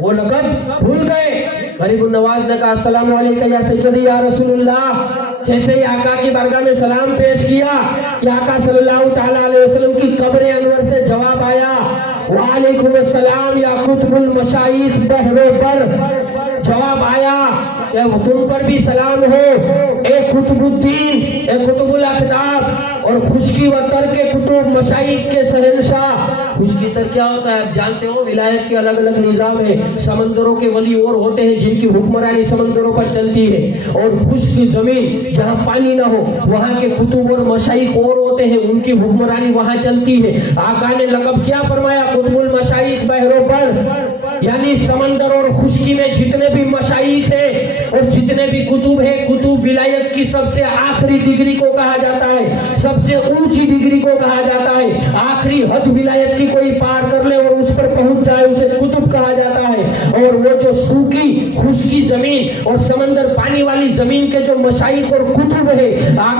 وہ لقب بھول گئے۔ غریب النواز نے کہا السلام علیکم یا سیدی یا رسول اللہ۔ جیسے ہی آقا کی بارگاہ میں سلام پیش کیا کہ آقا صلی اللہ تعالیٰ علیہ وسلم کی قبر انور سے جواب آیا وعلیکم السلام یا قطب المشائخ بحر بر۔ جواب آیا کہ تم پر بھی سلام ہو اے قطب الدین، اے قطب الاقطاب اور خشکی و ترک کتب مشائخ کے شہنشاہ۔ خشکی تر کیا ہوتا ہے آپ جانتے ہو، ولایت کے الگ الگ نظام ہے۔ سمندروں کے ولی اور ہوتے ہیں جن کی حکمرانی سمندروں پر چلتی ہے، اور خشک زمین جہاں پانی نہ ہو وہاں کے کتب اور مشائخ اور ہوتے ہیں، ان کی حکمرانی وہاں چلتی ہے۔ آقا نے لقب کیا فرمایا؟ قطب المشائخ بحر بر، یعنی سمندر اور خشکی میں جتنے بھی مشائخ ہیں اور جتنے بھی کتب ہیں، کتب ولایت کی سب سے آخری ڈگری کو کہا جاتا ہے، سب سے اونچی ڈگری کو کہا جاتا ہے۔ آخری حد ولایت کی کوئی پار کر لے اور اس پر پہنچ جائے اسے کتب کہا جاتا ہے۔ اور وہ جو سوکھی خشکی زمین اور سمندر پانی والی زمین کے جو مشائخ اور کتب ہے،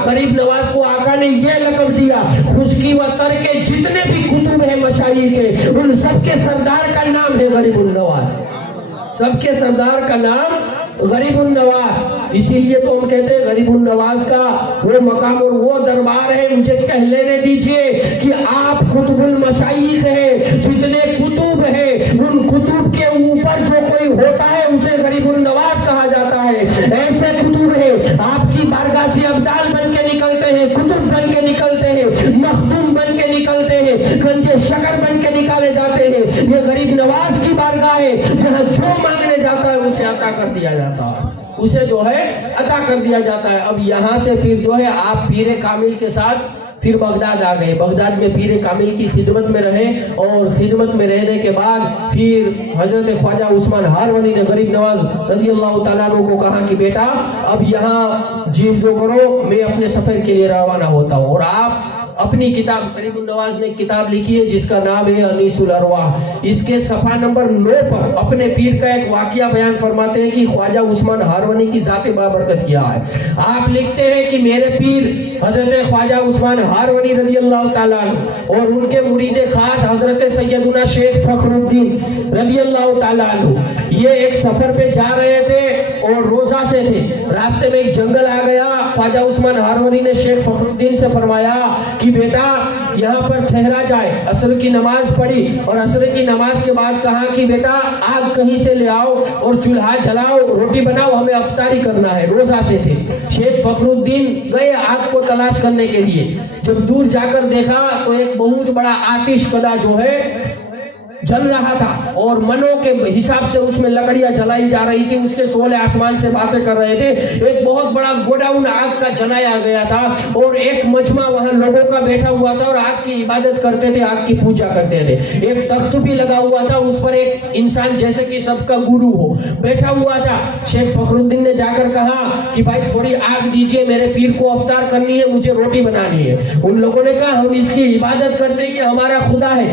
غریب نواز کو آقا نے یہ لقب دیا، خشکی و تر کے جتنے بھی کتب ہیں مشائخ کے، ان سب کے سردار کا نام ہے غریب النواز، سب کے سردار کا نام غریب النواز۔ اسی لیے تو ہم کہتے ہیں غریب النواز کا وہ مقام اور وہ دربار ہے۔ مجھے کہہ لینے دیجئے کہ آپ قطب المشائخ ہیں، جتنے کتب ہیں ان کتب کے اوپر جو کوئی ہوتا ہے اسے غریب النواز کہا جاتا ہے۔ ایسے کتب ہیں آپ کی بارگاہ سے ابدال بن کے نکلتے ہیں، کتب بن کے نکلتے ہیں، مخدوم بن کے نکلتے ہیں، گنجے شکر بن کے نکالے جاتے ہیں۔ یہ غریب نواز کی بارگاہ ہے جہاں جو مانگنے جاتا ہے اسے عطا کر دیا جاتا ہے، اسے جو ہے عطا کر دیا جاتا ہے۔ اب یہاں سے پھر جو ہے آپ پیر کامل کے ساتھ پھر بغداد آ گئے۔ بغداد میں پیر کامل کی خدمت میں رہے، اور خدمت میں رہنے کے بعد پھر حضرت خواجہ عثمان ہارونی نے غریب نواز رضی اللہ تعالیٰ عنہ کو کہا کہ بیٹا اب یہاں جیو کرو، میں اپنے سفر کے لیے روانہ ہوتا ہوں۔ اور آپ اپنی کتاب، غریب النواز نے کتاب لکھی ہے جس کا نام ہے انیس الارواح، اس کے صفحہ نمبر 9 پر اپنے پیر کا ایک واقعہ بیان فرماتے ہیں کہ خواجہ عثمان ہارونی کی ذات بابرکت کیا ہے۔ آپ لکھتے ہیں کہ میرے پیر حضرت خواجہ عثمان ہارونی رضی اللہ تعالیٰ عنہ اور ان کے مرید خاص حضرت سیدنا شیخ فخر الدین رضی اللہ تعالیٰ عنہ یہ ایک سفر پہ جا رہے تھے اور روزہ سے تھے۔ راستے میں ایک جنگل آ گیا۔ خواجہ عثمان ہارونی نے شیخ فخر الدین سے فرمایا کہ بیٹا یہاں پر ٹھہرا جائے۔ عصر کی نماز پڑھی اور عصر کی نماز کے بعد کہا کہ بیٹا آگ کہیں سے لے آؤ اور چولہا جلاؤ، روٹی بناؤ، ہمیں افطاری کرنا ہے، روزہ سے تھے۔ شیخ فخر الدین گئے آگ کو تلاش کرنے کے لیے۔ جب دور جا کر دیکھا تو ایک بہت بڑا آتش کدا جو ہے جل رہا تھا، اور منوں کے حساب سے اس میں لکڑیاں جلائی جا رہی تھی، اس کے شعلے آسمان سے باتیں کر رہے تھے۔ ایک بہت بڑا گوڈاؤن آگ کا جلایا گیا تھا، اور ایک مجمع وہاں لوگوں کا بیٹھا ہوا تھا اور آگ کی عبادت کرتے تھے، آگ کی پوجا کرتے تھے۔ ایک تخت بھی لگا ہوا تھا، اس پر ایک انسان جیسے کہ سب کا گرو ہو بیٹھا ہوا تھا۔ شیخ فخر الدین نے جا کر کہا کہ بھائی تھوڑی آگ دیجئے، میرے پیر کو افطار کرنی ہے، مجھے روٹی بنانی ہے۔ ان لوگوں نے کہا ہم اس کی عبادت کرتے ہیں، یہ ہمارا خدا ہے،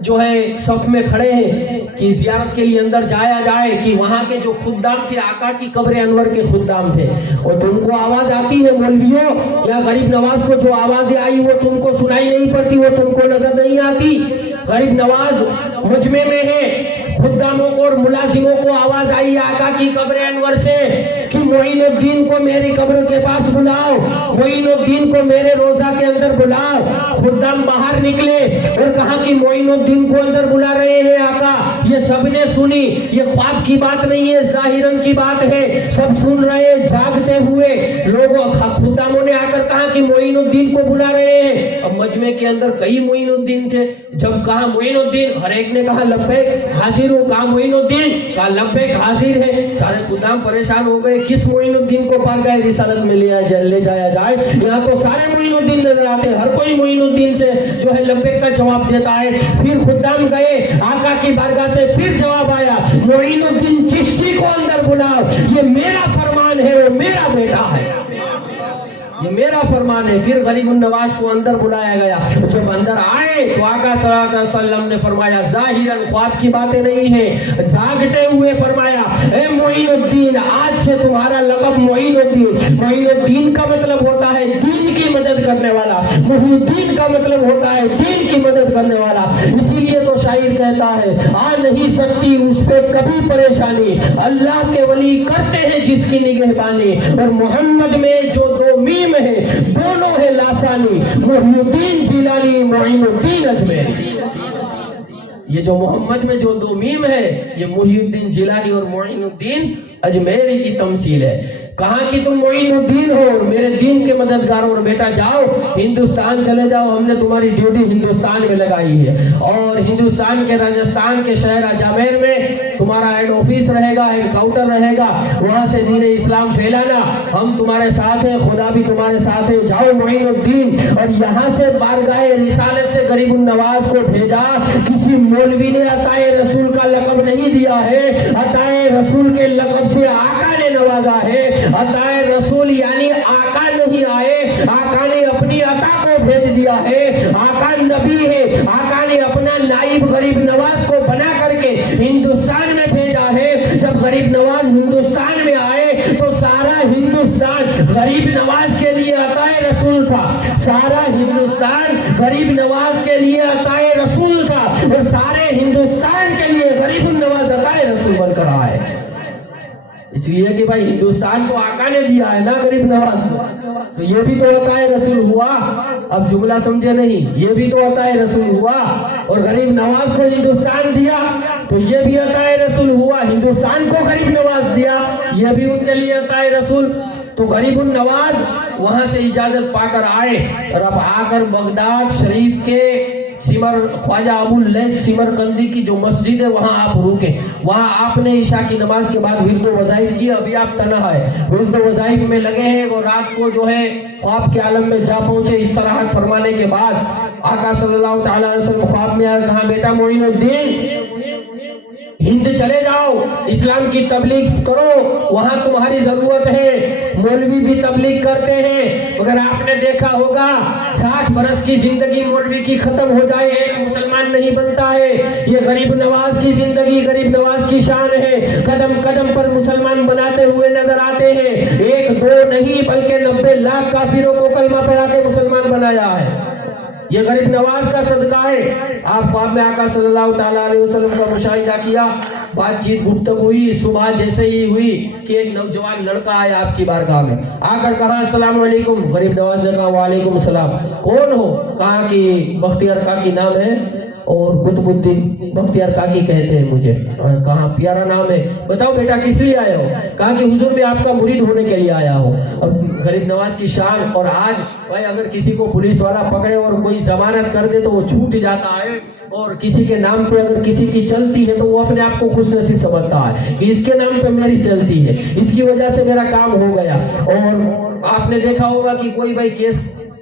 جو ہے صف میں کھڑے ہیں کہ زیارت کے لیے اندر جایا جائے، کہ وہاں کے جو خدام تھے آقا کی قبر انور کے خدام تھے، اور تم کو آواز آتی ہے مولویوں یا غریب نواز کو جو آوازیں آئی وہ تم کو سنائی نہیں پڑتی، وہ تم کو نظر نہیں آتی؟ غریب نواز مجمع میں ہے، خداموں کو اور ملازموں کو آواز آئی آقا کی قبر انور سے کہ معین الدین کو میری قبر کے پاس بلاؤ، معین الدین کو میرے روضہ کے اندر بلاؤ۔ خدام باہر نکلے اور کہا کہ معین الدین کو اندر بلا رہے ہیں آقا۔ یہ سب نے سنی، یہ خواب کی بات نہیں ہے، ظاہراً کی بات ہے، سب سن رہے جاگتے ہوئے لوگوں۔ خداموں نے آ کر کہا کہ معین الدین کو بلا رہے ہیں۔ اب مجمع کے اندر کئی معین الدین تھے، جب کہا معین الدین، ہر ایک نے کہا لبیک حاضر ہوں، کہا معین الدین، کہا لبیک حاضر ہے۔ سارے خدام پریشان ہو گئے، کس معین الدین کو بارگاہ رسالت میں لے جایا جائے؟ یہاں تو سارے معین الدین نظر آتے، ہر کوئی معین الدین سے جو ہے لبیک کا جواب دیتا ہے۔ پھر خدام گئے آقا کی بارگاہ سے، پھر جواب آیا معین الدین چشتی کو اندر بلاؤ، یہ میرا فرمان ہے، وہ میرا بیٹا ہے، یہ میرا فرمان ہے۔ پھر غریب النواز کو اندر بلایا گیا، جب اندر آئے تو آقا صلی اللہ علیہ وسلم نے فرمایا ظاہراً خواب کی باتیں نہیں ہیں، جاگتے ہوئے فرمایا اے معین الدین، آج سے تمہارا لقب معین الدین۔ معین الدین کا مطلب ہوتا ہے دین کی مدد کرنے والا، محی الدین کا مطلب ہوتا ہے دین کی مدد کرنے والا۔ اسی لیے تو شاعر کہتا ہے آ نہیں سکتی اس پہ کبھی پریشانی، اللہ کے ولی کرتے ہیں جس کی نگہبانی، اور محمد میں جو دو میم ہے دونوں ہے لاسانی، محی الدین جیلانی معین الدین اجمیری۔ یہ جو محمد میں جو دو میم ہے یہ محی الدین جیلانی اور معین الدین اجمیری کی تمثیل ہے۔ کہاں کہ تم معین الدین ہو اور میرے دین کے مددگار، اور بیٹا جاؤ ہندوستان چلے جاؤ، ہم نے تمہاری ڈیوٹی ہندوستان میں لگائی ہے، اور ہندوستان کے راجستھان کے شہر اجامیر میں تمہارا ہیڈ آفس رہے گا، ہیڈ کوارٹر رہے گا، وہاں سے دین اسلام پھیلانا، ہم تمہارے ساتھ ہیں، خدا بھی تمہارے ساتھ ہے، جاؤ معین الدین۔ اور یہاں سے بارگاہ رسالت سے غریب النواز کو بھیجا۔ کسی مولوی نے عطائے رسول کا لقب نہیں دیا ہے، عطائے رسول کے لقب سے آقا نے نوازا ہے۔ عطائے رسول یعنی آقا نہیں آئے، آقا نے اپنی عطا کو بھیج دیا ہے، آقا نبی ہے، آقا نے اپنا نائب غریب نواز کو بنا کر کے ہندوستان میں بھیجا ہے۔ جب غریب نواز ہندوستان میں آئے تو سارا ہندوستان غریب نواز کے لیے عطائے رسول تھا، سارا ہندوستان غریب نواز کے لیے عطائے رسول تھا، اور سارے ہندوستان کے لیے غریب النواز عطائے رسول بن کر آئے۔ اس لیے کہ بھائی ہندوستان کو آقا نے دیا ہے نا غریب نواز کو، تو یہ بھی تو عطائے رسول ہوا۔ اب جملہ سمجھے نہیں، یہ بھی تو عطائے رسول ہوا، اور غریب نواز کو ہندوستان دیا تو یہ بھی عطائے رسول ہوا، ہندوستان کو غریب نواز دیا یہ بھی ان کے لیے عطائے رسول۔ تو غریب النواز وہاں سے اجازت پا کر آئے، اور اب آ کر بغداد شریف کے سمر خواجہ ابو اللیث سمرقندی کی جو مسجد ہے وہاں آپ رکے، وہاں آپ نے عشاء کی نماز کے بعد ورد و وظائف کی۔ ابھی آپ تنہا ہے، ورد و وظائف میں لگے ہیں، وہ رات کو جو ہے خواب کے عالم میں جا پہنچے۔ اس طرح فرمانے کے بعد آقا صلی اللہ تعالی علیہ وسلم خواب میں آئے، کہا بیٹا معین الدین ہند چلے جاؤ، اسلام کی تبلیغ کرو، وہاں تمہاری ضرورت ہے۔ مولوی بھی تبلیغ کرتے ہیں، مگر آپ نے دیکھا ہوگا 60 برس کی زندگی مولوی کی ختم ہو جائے ایک مسلمان نہیں بنتا ہے۔ یہ غریب نواز کی زندگی، غریب نواز کی شان ہے، قدم قدم پر مسلمان بناتے ہوئے نظر آتے ہیں، 1 2 نہیں بلکہ 90 لاکھ کافروں کو کلمہ پڑھا کے مسلمان بنایا ہے۔ یہ غریب نواز کا صدقہ ہے۔ آپ خواب میں آقا صلی اللہ تعالیٰ علیہ وسلم کا مشاہدہ کیا، بات چیت گفتگو ہوئی، صبح جیسے ہی ہوئی کہ ایک نوجوان لڑکا آیا آپ کی بارگاہ میں، آ کر کہا السلام علیکم۔ غریب نواز نے کہا وعلیکم السلام، کون ہو؟ کہا کہ بختیار کاکی نام ہے، اور قطب الدین بختیار کاکی کہتے ہیں مجھے۔ کہا پیارا نام ہے، بتاؤ بیٹا کس لیے آئے ہو؟ کہا کہ حضور میں آپ کا مرید ہونے کے لیے آیا ہوں۔ اور غریب نواز کی شان، اور آج بھائی اگر کسی کو پولیس والا پکڑے اور کوئی ضمانت کر دے تو وہ چھوٹ جاتا ہے، اور کسی کے نام پہ اگر کسی کی چلتی ہے تو وہ اپنے آپ کو خوش نصیب سمجھتا ہے کہ اس کے نام پہ میری چلتی ہے، اس کی وجہ سے میرا کام ہو گیا۔ اور آپ نے دیکھا ہوگا کہ کوئی بھائی کیس